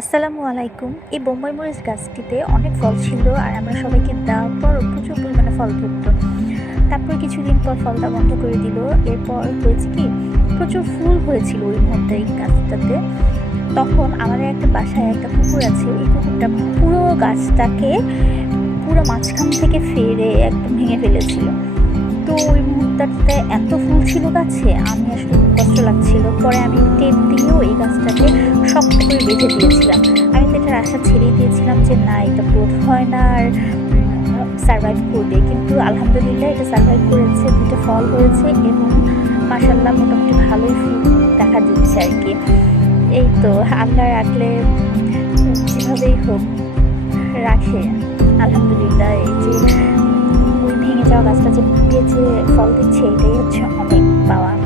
আসসালামু আলাইকুম। এই বোম্বাই মরিচ গাছটিতে অনেক ফল ছিল আর আমরা সবাইকে দেওয়ার পর প্রচুর পরিমাণে ফল ধরতো। তারপর কিছুদিন পর ফলটা বন্ধ করে দিল। এরপর হয়েছে কি, প্রচুর ফুল হয়েছিল ওই মুহূর্তে এই গাছটাতে। তখন আমাদের একটা বাসায় একটা পুকুর আছে এই পুকুরটা পুরো গাছটাকে পুরো মাঝখান থেকে ফেরে একদম ভেঙে ফেলেছিল। তো ওই মুহূর্তটাতে এত ফুল ছিল গাছে, আমি আসলে কষ্ট লাগছিল। পরে আমি টেপ দিয়েও এই গাছটাকে করে বেঁধে দিয়েছিলাম। আমি তো এটার আশা ছেড়ে দিয়েছিলাম যে, না, এটা বোধ হয় না আর সার্ভাইভ করবে। কিন্তু আলহামদুলিল্লাহ এটা সার্ভাইভ করেছে, দুটো ফল হয়েছে এবং মাসাল্লাহ মোটামুটি ভালোই ফুল দেখা দিচ্ছে আর কি। এই তো, আল্লাহ রাখলে, যেভাবেই হোক, রাখে। আলহামদুলিল্লাহ এই যে ভেঙে যাওয়া গাছটা যে বেঁচে ফল দিচ্ছে, এটাই হচ্ছে অনেক পাওয়া।